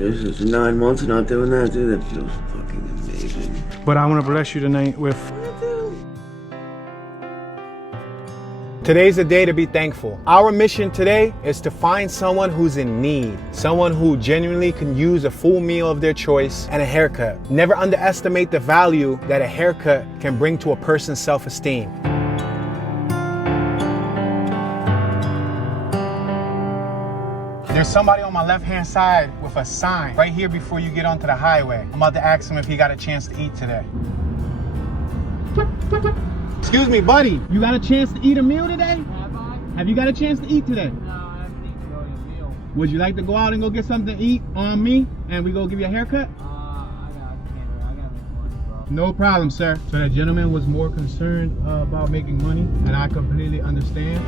This is 9 months not doing that, dude. That feels fucking amazing. But I want to bless you tonight with... Today's a day to be thankful. Our mission today is to find someone who's in need, someone who genuinely can use a full meal of their choice and a haircut. Never underestimate the value that a haircut can bring to a person's self-esteem. There's somebody on my left-hand side with a sign right here before you get onto the highway. I'm about to ask him if he got a chance to eat today. Excuse me, buddy. You got a chance to eat a meal today? Have I? Have you got a chance to eat today? No, I haven't eaten really a meal. Would you like to go out and go get something to eat on me and we go give you a haircut? I gotta make money, bro. No problem, sir. So that gentleman was more concerned about making money, and I completely understand.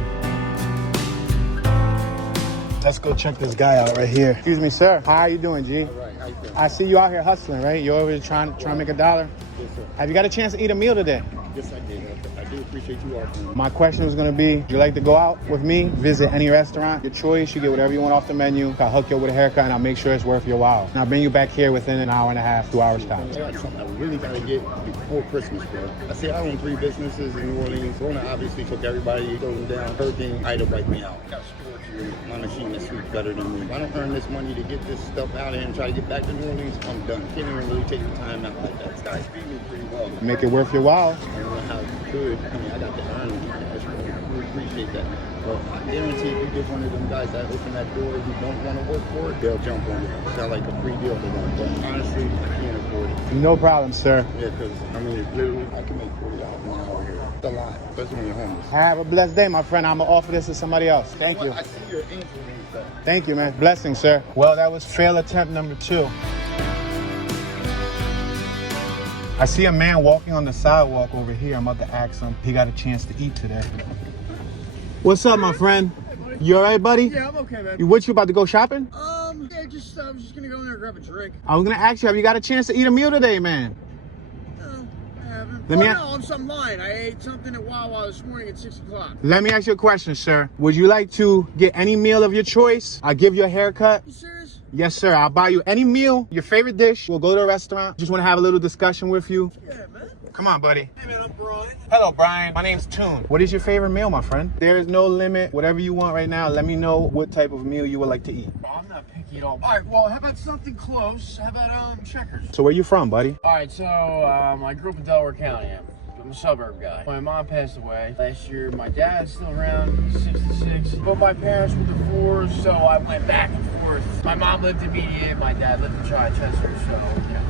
Let's go check this guy out right here. Excuse me, sir. How are you doing, G? All right, how you doing? I see you out here hustling, right? You're over here trying to make a dollar. Yes, sir. Have you got a chance to eat a meal today? Yes, I did. I do appreciate you offering. My question was gonna be, would you like to go out with me, visit any restaurant, your choice, you get whatever you want off the menu, I'll hook you up with a haircut and I'll make sure it's worth your while. And I'll bring you back here within an hour and a half, 2 hours time. I got something I really gotta get before Christmas, bro. I say I own 3 businesses in New Orleans. Corona obviously took everybody, throw them down. Hurricane Ida wiped me out. I got storage here. My machine is sweet better than me. If I don't earn this money to get this stuff out and try to get back to New Orleans, I'm done. Can't even really take the time out like that. This guy's feeding me pretty well. Make it worth your while. I don't know how good. I mean, I got to earn it. We appreciate that. But I guarantee if you get one of them guys that open that door who don't want to work for it, they'll jump on it. Sound like a free deal to them. But honestly, I can't afford it. No problem, sir. Yeah, because, I mean, literally, I can make $40 an hour here. It's a lot, especially when you're homeless. Have a blessed day, my friend. I'm gonna offer this to somebody else. Thank you. I see your angel wings, though. Thank you, man. Blessing, sir. Well, that was fail attempt number 2. I see a man walking on the sidewalk over here. I'm about to ask him if he got a chance to eat today. What's up, my friend? Hey, buddy. You all right, buddy? Yeah, I'm okay, man. What, you about to go shopping? Yeah, I was just gonna go in there and grab a drink. I was gonna ask you, have you got a chance to eat a meal today, man? No, I haven't. Let me I'm lying. I ate something at Wawa this morning at 6 o'clock. Let me ask you a question, sir. Would you like to get any meal of your choice? I'll give you a haircut. You serious? Yes, sir. I'll buy you any meal, your favorite dish. We'll go to a restaurant. Just want to have a little discussion with you. Yeah, man. Come on, buddy. Hey, man, I'm Brian. Hello, Brian. My name's Toon. What is your favorite meal, my friend? There is no limit. Whatever you want right now, let me know what type of meal you would like to eat. Oh, I'm not picky at all. All right, well, how about something close? How about Checkers? So where you from, buddy? All right, so I grew up in Delaware County. I'm a suburb guy. My mom passed away last year. My dad's still around, 66. But my parents were divorced, so I went back and forth. My mom lived in Media, my dad lived in Chichester, so yeah.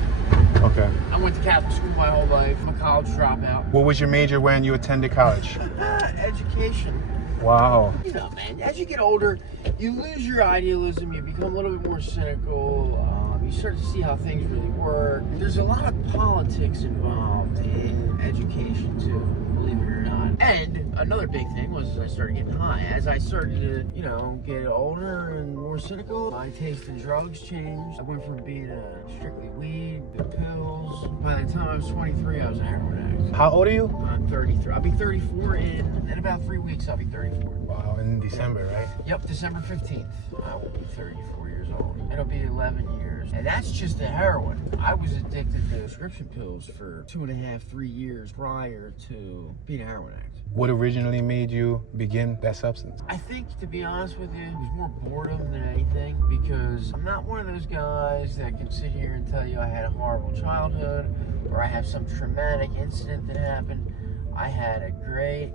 Okay. I went to Catholic school my whole life. I'm a college dropout. What was your major when you attended college? Education. Wow. You know, man, as you get older, you lose your idealism. You become a little bit more cynical. You start to see how things really work. There's a lot of politics involved in education, too, believe it or not. And another big thing was I started getting high. As I started to, you know, get older and more cynical, my taste in drugs changed. I went from being strictly weed to pills. By the time I was 23, I was a heroin addict. How old are you? I'm 33. I'll be 34 in about 3 weeks. I'll be 34. Wow, in December, right? Yep, December 15th. I will be 34 years old. It'll be 11 years. And that's just the heroin. I was addicted to prescription pills for 2.5, 3 years prior to being a heroin addict. What originally made you begin that substance? I think, to be honest with you, it was more boredom than anything, because I'm not one of those guys that can sit here and tell you I had a horrible childhood or I have some traumatic incident that happened. I had a great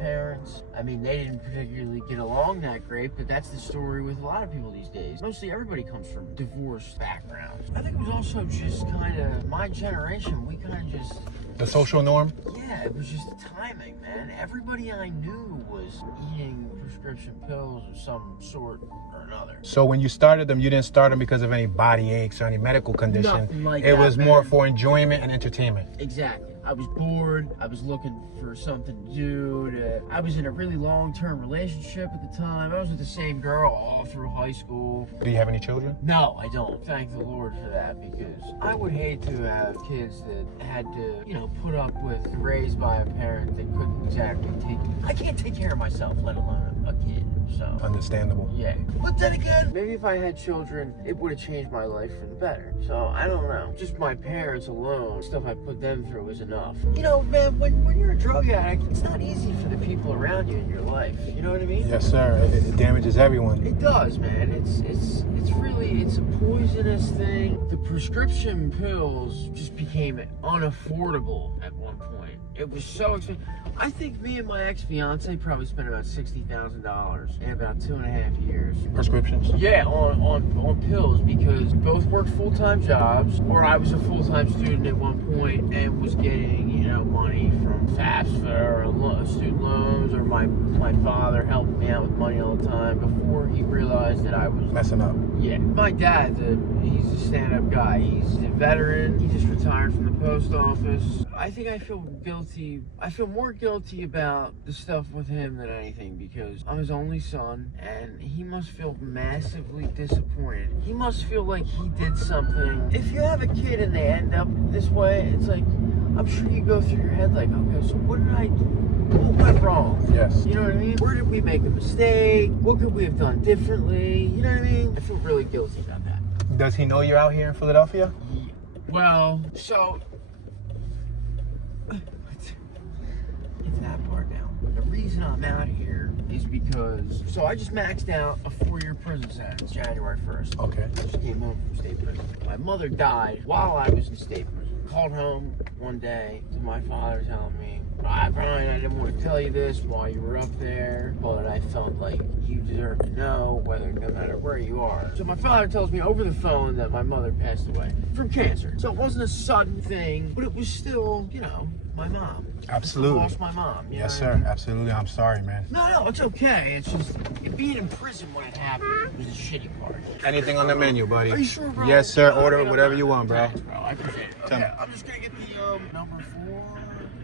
parents. I mean, they didn't particularly get along that great, but that's the story with a lot of people these days. Mostly everybody comes from divorced backgrounds. I think it was also just kind of my generation. We kind of just... The social norm? Yeah, it was just the timing, man. Everybody I knew was eating prescription pills of some sort or another. So when you started them, you didn't start them because of any body aches or any medical condition. Nothing like it that, was man. more for enjoyment and entertainment. Exactly. I was bored. I was looking for something to do. I was in a really long-term relationship at the time. I was with the same girl all through high school. Do you have any children? No, I don't. Thank the Lord for that, because I would hate to have kids that had to, put up with, raised by a parent that couldn't exactly I can't take care of myself, let alone a kid. So Understandable. yeah. But then again, maybe if I had children, it would have changed my life for the better. So I don't know. Just my parents alone, stuff I put them through is enough. You know, man, when you're a drug addict, it's not easy for the people around you in your life. You know what I mean? Yes, sir. It damages everyone. It does, man. It's a poisonous thing. The prescription pills just became unaffordable at one point. It was so expensive. I think me and my ex-fiance probably spent about $60,000 in about 2.5 years. Prescriptions? Yeah, on pills, because we both worked full-time jobs, or I was a full-time student at one point and was getting, you know, money from FAFSA or student loans, or my father helped me out with money all the time before he realized that I was Messing up. Yeah, my dad's he's a stand-up guy. He's a veteran. He just retired from the post office. I think I feel guilty. I feel more guilty about the stuff with him than anything, because I'm his only son, and he must feel massively disappointed. He must feel like he did something. If you have a kid and they end up this way, it's like, I'm sure you go through your head like, okay, so what did I do? What went wrong? Yes. You know what I mean? Where did we make a mistake? What could we have done differently? You know what I mean? I feel really guilty about that. Does he know you're out here in Philadelphia? Yeah. Well, so it's that part now. The reason I'm out here is because, so I just maxed out a 4-year prison sentence January 1st. Okay. I just came home from state prison. My mother died while I was in state prison. Called home one day to my father telling me, Brian, I didn't want to tell you this while you were up there, but I felt like you deserve to know, no matter where you are. So my father tells me over the phone that my mother passed away from cancer. So it wasn't a sudden thing, but it was still, you know, my mom. Absolutely. I lost my mom. You Yes, know sir. Absolutely. I'm sorry, man. No, it's okay. It's just being in prison when it happened was the shitty part. Anything on the menu, buddy? Are you sure, bro? Yes, sir. Order whatever you want, bro. Thanks, bro. I appreciate it. Tell me. Okay, I'm just gonna get the number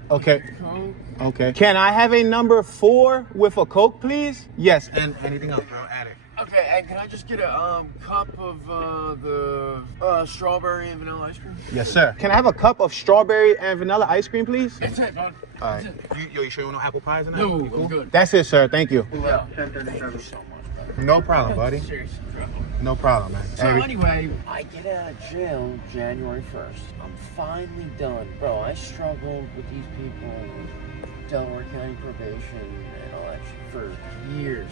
4. Okay. Coke. Okay. Can I have a number 4 with a Coke, please? Yes. And anything else, bro? Add it. Okay, and can I just get a cup of the strawberry and vanilla ice cream? Yes, sir. Can I have a cup of strawberry and vanilla ice cream, please? That's it, bud. All right. You sure you want no apple pies in that? No, You cool? I'm good. That's it, sir. Thank you. Well, thank you so much, brother. No problem, buddy. Seriously, bro. No problem, man. So anyway, I get out of jail January 1st. I'm finally done. Bro, I struggled with these people, Delaware County probation and all that shit for years.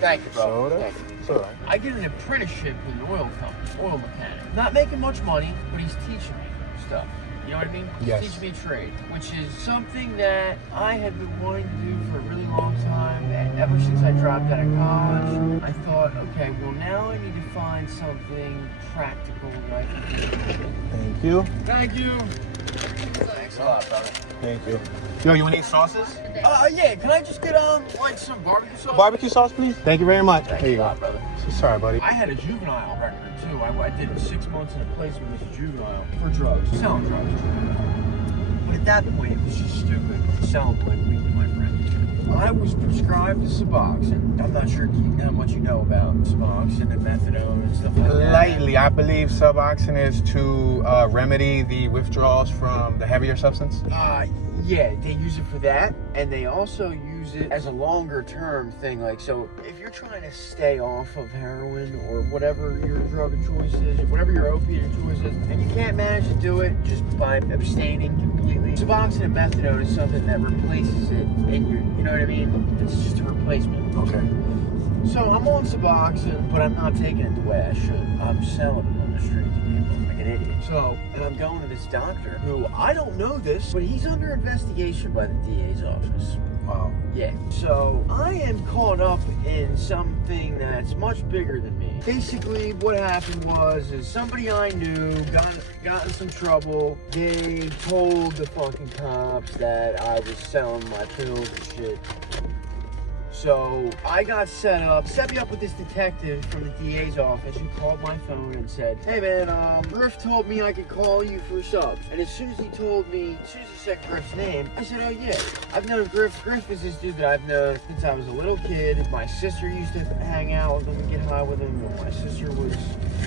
Thank you, bro. Soda? Thank you. It's all right. I get an apprenticeship with an oil company, oil mechanic. Not making much money, but he's teaching me stuff. You know what I mean? Yes. He's teaching me a trade, which is something that I have been wanting to do for a really long time. And ever since I dropped out of college, I thought, okay, well now I need to find something practical that I can do. Thank you. Thank you. Thanks a lot, brother. Thank you. Yo, you want any sauces? Yeah, can I just get like some barbecue sauce? Barbecue sauce, please? Thank you very much. Thanks Here a you lot, go. brother. Sorry, buddy. I had a juvenile record too. I did 6 months in a placement as a juvenile for drugs, selling drugs. But at that point, it was just stupid. Selling like weed to my friend. I was prescribed Suboxone. I'm not sure how much you know about Suboxone and methadone and stuff like that. Lightly, I believe Suboxone is to remedy the withdrawals from the heavier substance. Yeah, they use it for that, and they also use it as a longer term thing. Like, so if you're trying to stay off of heroin or whatever your drug of choice is, whatever your opiate of choice is, and you can't manage to do it just by abstaining completely, Suboxone and methadone is something that replaces it, and you know what I mean? It's just a replacement. Okay. So I'm on Suboxone, but I'm not taking it the way I should. I'm selling it on the street to people like an idiot. So, and I'm going to this doctor who, I don't know this, but he's under investigation by the DA's office. Wow. Yeah. So I am caught up in something that's much bigger than me. Basically, what happened is somebody I knew got in some trouble. They told the fucking cops that I was selling my pills and shit. So I got set me up with this detective from the DA's office who called my phone and said, hey man, Griff told me I could call you for subs. And as soon as he said Griff's name, I said, oh yeah, I've known Griff. Griff is this dude that I've known since I was a little kid. My sister used to hang out with him and get high with him.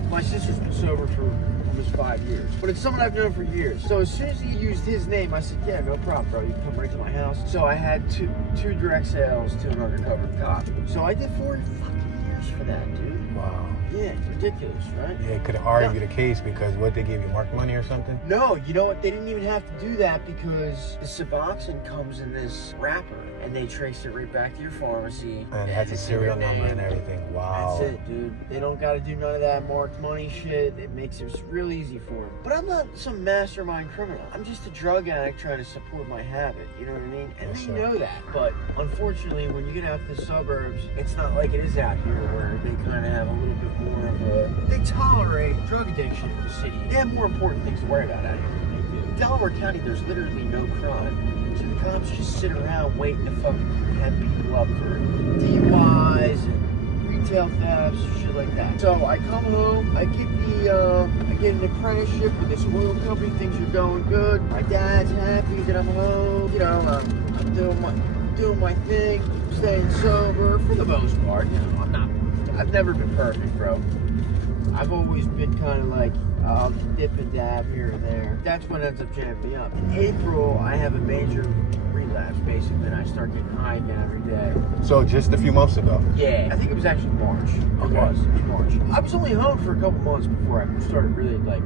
My sister's been sober for almost 5 years. But it's someone I've known for years. So as soon as he used his name, I said, yeah, no problem, bro. You can come right to my house. So I had two direct sales to an undercover cop. So I did 4 fucking years for that, dude. Wow. Yeah, it's ridiculous, right? Yeah, could have argued the case because what, they gave you marked money or something? No, you know what? They didn't even have to do that because the Suboxone comes in this wrapper and they traced it right back to your pharmacy. And it has a serial number and everything. Wow. That's it, dude. They don't got to do none of that marked money shit. It makes it real easy for them. But I'm not some mastermind criminal. I'm just a drug addict trying to support my habit. You know what I mean? And Yes, they sir. know that. But unfortunately, when you get out to the suburbs, it's not like it is out here where they kind of have a little bit more of a... They tolerate drug addiction in the city. They have more important things to worry about out here than they do. Delaware County, there's literally no crime. So the cops just sit around waiting to fucking have people up for DUIs and retail thefts, shit like that. So I come home, I get an apprenticeship with this oil company. Things are going good. My dad's happy that I'm home. You know, I'm doing my thing, staying sober for the most part. You know, I've never been perfect, bro. I've always been kind of like, I'll dip and dab here and there. That's what ends up jamming me up. In April, I have a major relapse, basically, and I start getting high again every day. So just a few months ago? Yeah, I think it was actually March. It was March. I was only home for a couple months before I started really, like,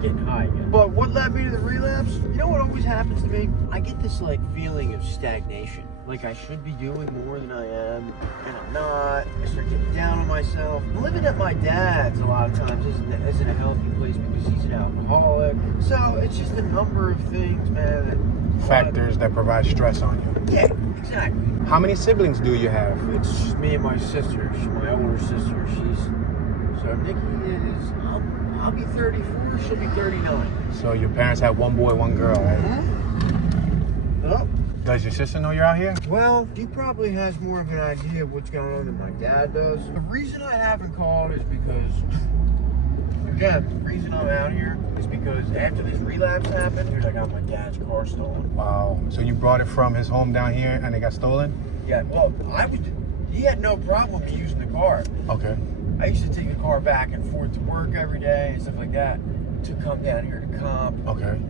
getting high again. But what led me to the relapse? You know what always happens to me? I get this, like, feeling of stagnation. Like I should be doing more than I am, and I'm not. I start getting down on myself. Living at my dad's a lot of times isn't a healthy place because he's an alcoholic. So it's just a number of things, man. Factors that provide stress on you. Yeah, exactly. How many siblings do you have? It's just me and my sister. She's my older sister. So Nikki is, I'll be 34, she'll be 39. So your parents have one boy, one girl, right? Oh. Does your sister know you're out here? Well, she probably has more of an idea of what's going on than my dad does. The reason I haven't called is because, again, the reason I'm out here is because after this relapse happened, dude, I got my dad's car stolen. Wow. So you brought it from his home down here and it got stolen? Yeah, well, he had no problem with me using the car. Okay. I used to take the car back and forth to work every day and stuff like that to come down here to comp. Okay.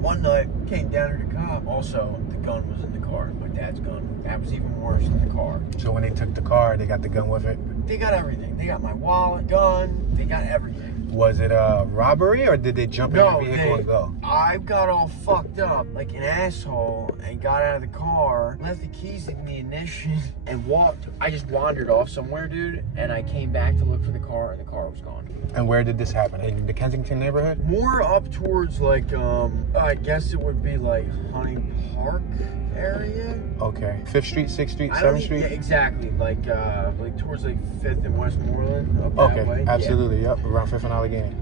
One night, came down here to cop. Also, the gun was in the car, my dad's gun. That was even worse than the car. So when they took the car, they got the gun with it? They got everything. They got my wallet, gun, they got everything. Was it a robbery or did they jump in your vehicle and go? I got all fucked up like an asshole and got out of the car, left the keys in the ignition and walked. I just wandered off somewhere, dude, and I came back to look for the car and the car was gone. And where did this happen? In the Kensington neighborhood? More up towards like, I guess it would be like Hunting Park area. Okay. 5th Street, 6th Street, 7th Street? Yeah, exactly. Like towards like 5th and Westmoreland. Up that way. Absolutely. Yeah. Yep. Around 5th and Allegheny.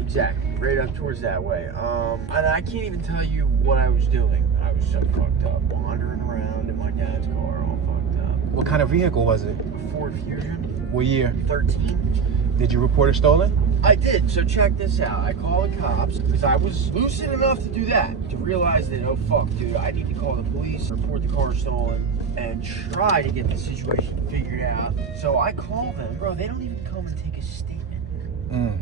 Exactly. Right up towards that way. And I can't even tell you what I was doing. I was so fucked up, wandering around in my dad's car, all fucked up. What kind of vehicle was it? A Ford Fusion. What year? 13. Did you report it stolen? I did. So check this out. I called the cops because I was lucid enough to do that, to realize that, oh fuck, dude, I need to call the police, report the car stolen, and try to get the situation figured out. So I call them. Bro, they don't even come and take a statement.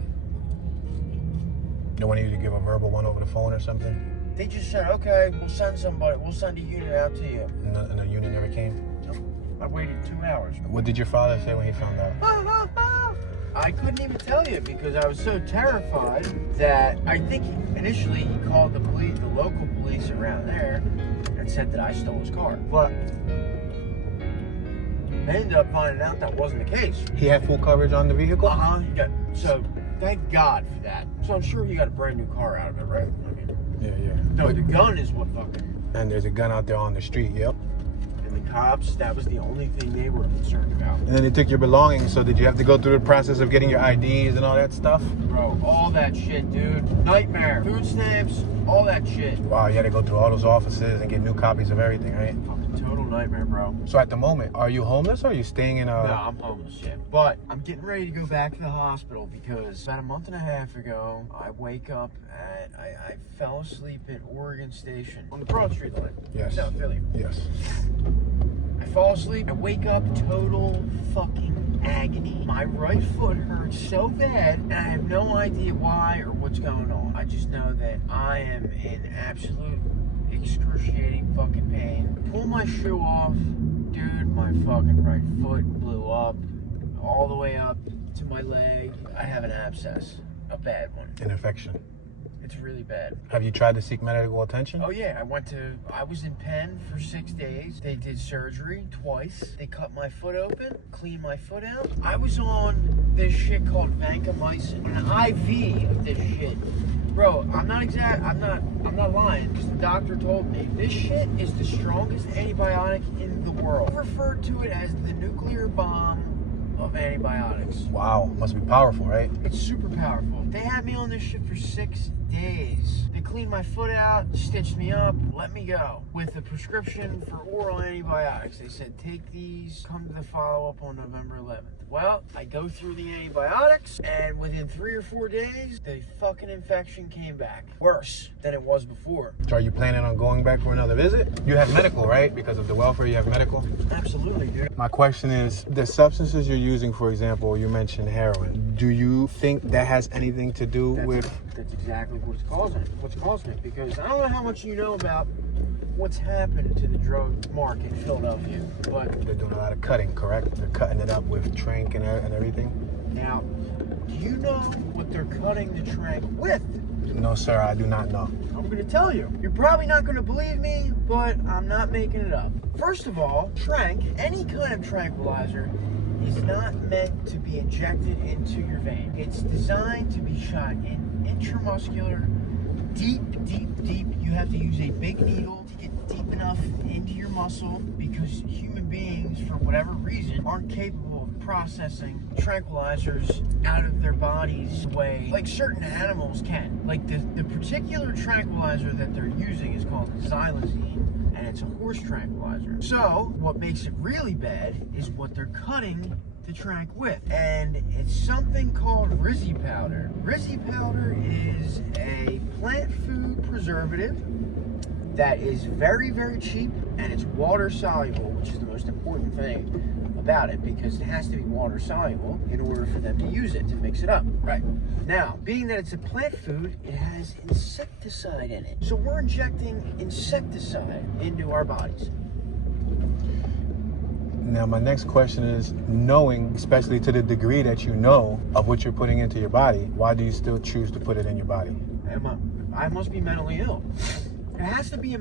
They want you to give a verbal one over the phone or something? They just said, okay, we'll send somebody, we'll send a unit out to you. And the unit never came? Nope. I waited 2 hours. What did your father say when he found out? I couldn't even tell you because I was so terrified that I think initially he called the police, the local police around there, and said that I stole his car. But I ended up finding out that wasn't the case. He had full coverage on the vehicle? So thank God for that. So I'm sure he got a brand new car out of it, right? I mean, Yeah. no, the gun is what fucking. And there's a gun out there on the street, yep. And the cops, that was the only thing they were concerned about. And then they took your belongings, so did you have to go through the process of getting your IDs and all that stuff? Bro, all that shit, dude. Nightmare. Food stamps, all that shit. Wow, you had to go through all those offices and get new copies of everything, right? Fucking total nightmare, bro. So at the moment, are you homeless or are you staying in a... No, I'm homeless, yeah. But I'm getting ready to go back to the hospital because about a month and a half ago, I wake up at, I fell asleep at Oregon Station on the Broad Street line. Yes. South Philly. Yes. I fall asleep, I wake up total fucking agony. My right foot hurts so bad, and I have no idea why or what's going on. I just know that I am in absolute excruciating fucking pain. Pull my shoe off, dude, my fucking right foot blew up all the way up to my leg. I have an abscess, a bad one. An infection. It's really bad. Have you tried to seek medical attention? Oh yeah, I was in Penn for 6 days. They did surgery twice. They cut my foot open, cleaned my foot out. I was on this shit called vancomycin, an IV of this shit. Bro, I'm not lying, because the doctor told me. This shit is the strongest antibiotic in the world. I referred to it as the nuclear bomb of antibiotics. Wow, must be powerful, right? It's super powerful. They had me on this shit for 6 days. They cleaned my foot out, stitched me up, let me go with a prescription for oral antibiotics. They said, take these, come to the follow-up on November 11th. Well, I go through the antibiotics, and within 3 or 4 days, the fucking infection came back. Worse than it was before. So are you planning on going back for another visit? You have medical, right? Because of the welfare, you have medical? Absolutely, dude. My question is, the substances you're using, for example, you mentioned heroin. Do you think that has anything to do with... That's exactly what's causing it. Because I don't know how much you know about what's happened to the drug market in Philadelphia, but... They're doing a lot of cutting, correct? They're cutting it up with trank and everything? Now, do you know what they're cutting the trank with? No, sir, I do not know. I'm going to tell you. You're probably not going to believe me, but I'm not making it up. First of all, trank, any kind of tranquilizer, is not meant to be injected into your vein. It's designed to be shot in intramuscular, deep. You have to use a big needle to get deep enough into your muscle, because human beings, for whatever reason, aren't capable of processing tranquilizers out of their bodies the way like certain animals can. Like the particular tranquilizer that they're using is called xylazine, and it's a horse tranquilizer. So what makes it really bad is what they're cutting the trank with, and it's something called Rizzy powder. Rizzy powder is a plant food preservative that is very, very cheap, and it's water soluble, which is the most important thing about it, because it has to be water soluble in order for them to use it, to mix it up. Right. Now, being that it's a plant food, it has insecticide in it. So we're injecting insecticide into our bodies. Now, my next question is, knowing, especially to the degree that you know of what you're putting into your body, why do you still choose to put it in your body? I must be mentally ill. It has to be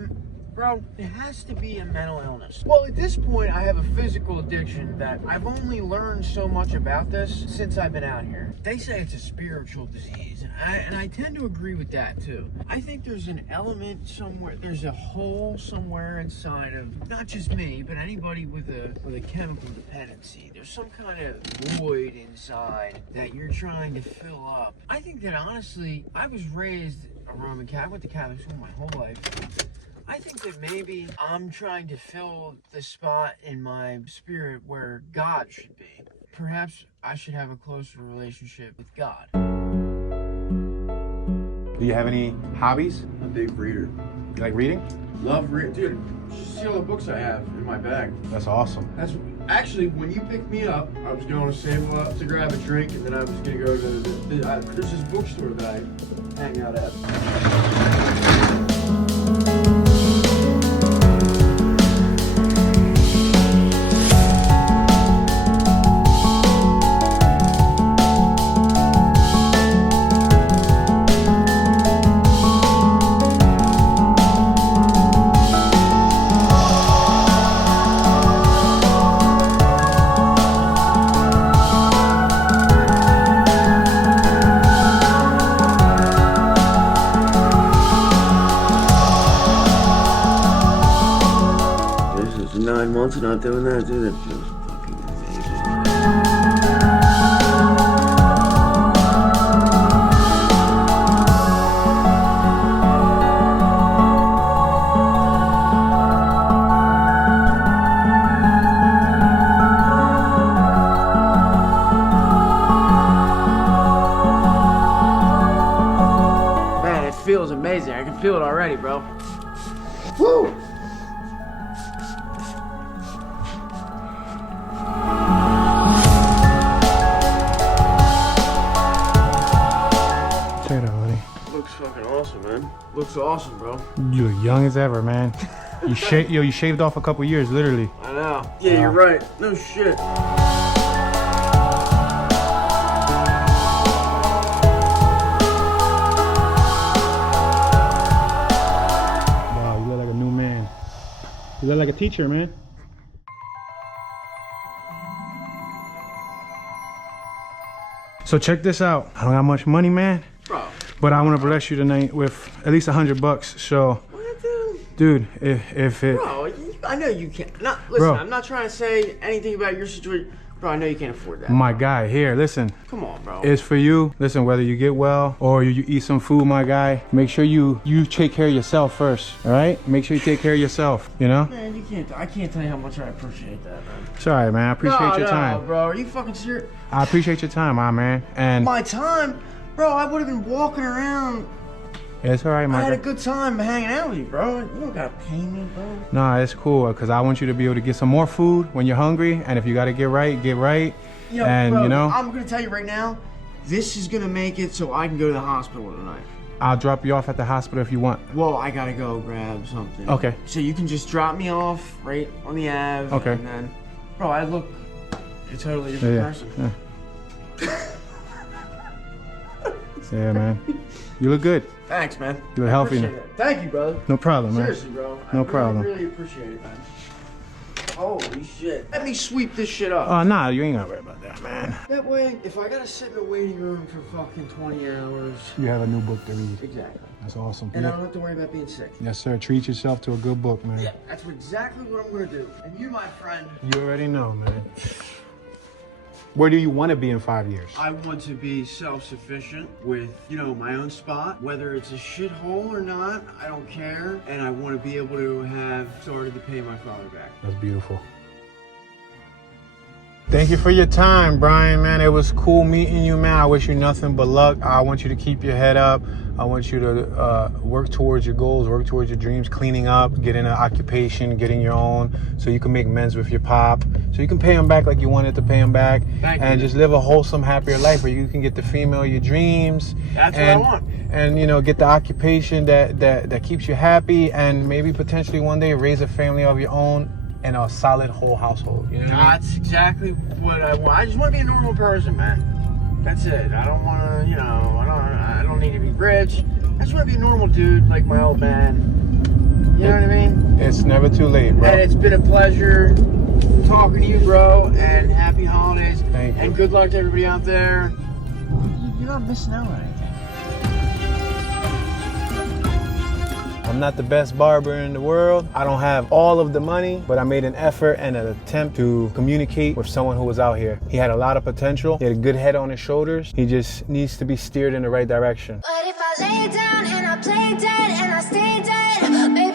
it has to be a mental illness. Well, at this point, I have a physical addiction that I've only learned so much about this since I've been out here. They say it's a spiritual disease, and I tend to agree with that too. I think there's an element somewhere, there's a hole somewhere inside of, not just me, but anybody with a chemical dependency. There's some kind of void inside that you're trying to fill up. I think that honestly, I was raised a Roman Catholic. I went to Catholic school my whole life. I think that maybe I'm trying to fill the spot in my spirit where God should be. Perhaps I should have a closer relationship with God. Do you have any hobbies? I'm a big reader. You like reading? Love reading. Dude, you should see all the books I have in my bag. That's awesome. That's actually, when you picked me up, I was going to Sable up to grab a drink, and then I was going to go to there's this bookstore that I hang out at. This is 9 months of not doing that, dude. That feels fucking amazing. Man, it feels amazing. I can feel it already, bro. Woo! fucking awesome, man. Looks awesome, bro. You look young as ever, man. You shaved off a couple years, literally. I know. Yeah, you're right. No shit. Wow, you look like a new man. You look like a teacher, man. So check this out. I don't got much money, man. Bro. But I want to bless you tonight with at least $100. So, What, dude? dude, if it, Bro, I know you can't. Listen, Bro. I'm not trying to say anything about your situation. Bro, I know you can't afford that. my guy, here, listen, Come on, bro. it's for you. Listen, whether you get well or you eat some food, my guy, make sure you take care of yourself first, all right? Make sure you take care of yourself, you know? Man, you can't. I can't tell you how much I appreciate that, man. It's all right, man. I appreciate your time. bro. Are you fucking serious? I appreciate your time, my man. And My time, bro. I would have been walking around. it's all right, I my had a guy. good time hanging out with you, bro. You don't gotta pay me, bro. Nah, it's cool, because I want you to be able to get some more food when you're hungry. And if you got to get right, get right. Yo, And, bro, you know, I'm gonna tell you right now, this is gonna make it so I can go to the hospital tonight. I'll drop you off at the hospital if you want. Well, I gotta go grab something. Okay. So you can just drop me off right on the Ave. Okay. And then, bro, I look a totally different Yeah, person. yeah, man. You look good. Thanks, man. You look I healthy appreciate now. it. Thank you, brother. No problem, man. Seriously, bro. No I problem. really appreciate it, man. Holy shit. Let me sweep this shit up. Nah, you ain't gotta worry about that, man. That way, if I gotta sit in the waiting room for fucking 20 hours. You have a new book to read. Exactly. That's awesome. And I Yeah. don't have to worry about being sick. Yes, sir. Treat yourself to a good book, man. Yeah, that's exactly what I'm gonna do. And you, my friend, You already know, man. Where do you want to be in 5 years? I want to be self-sufficient with, my own spot. Whether it's a shithole or not, I don't care. And I want to be able to have started to pay my father back. That's beautiful. Thank you for your time, Brian, man. It was cool meeting you, man. I wish you nothing but luck. I want you to keep your head up. I want you to work towards your goals, work towards your dreams, cleaning up, getting an occupation, getting your own, so you can make amends with your pop, so you can pay him back like you wanted to pay him back, and just live a wholesome, happier life where you can get the female of your dreams. That's what I want. And get the occupation that keeps you happy, and maybe potentially one day raise a family of your own and a solid whole household. You know what I mean? That's exactly what I want. I just want to be a normal person, man. That's it. I don't want to, I don't need to be rich. I just want to be a normal dude like my old man. You know what I mean? It's never too late, bro. And it's been a pleasure talking to you, bro. And happy holidays. Thank you. And good luck to everybody out there. You're not missing out on anything. I'm not the best barber in the world. I don't have all of the money, but I made an effort and an attempt to communicate with someone who was out here. He had a lot of potential. He had a good head on his shoulders. He just needs to be steered in the right direction. But if I lay down and I play dead and I stay dead, baby,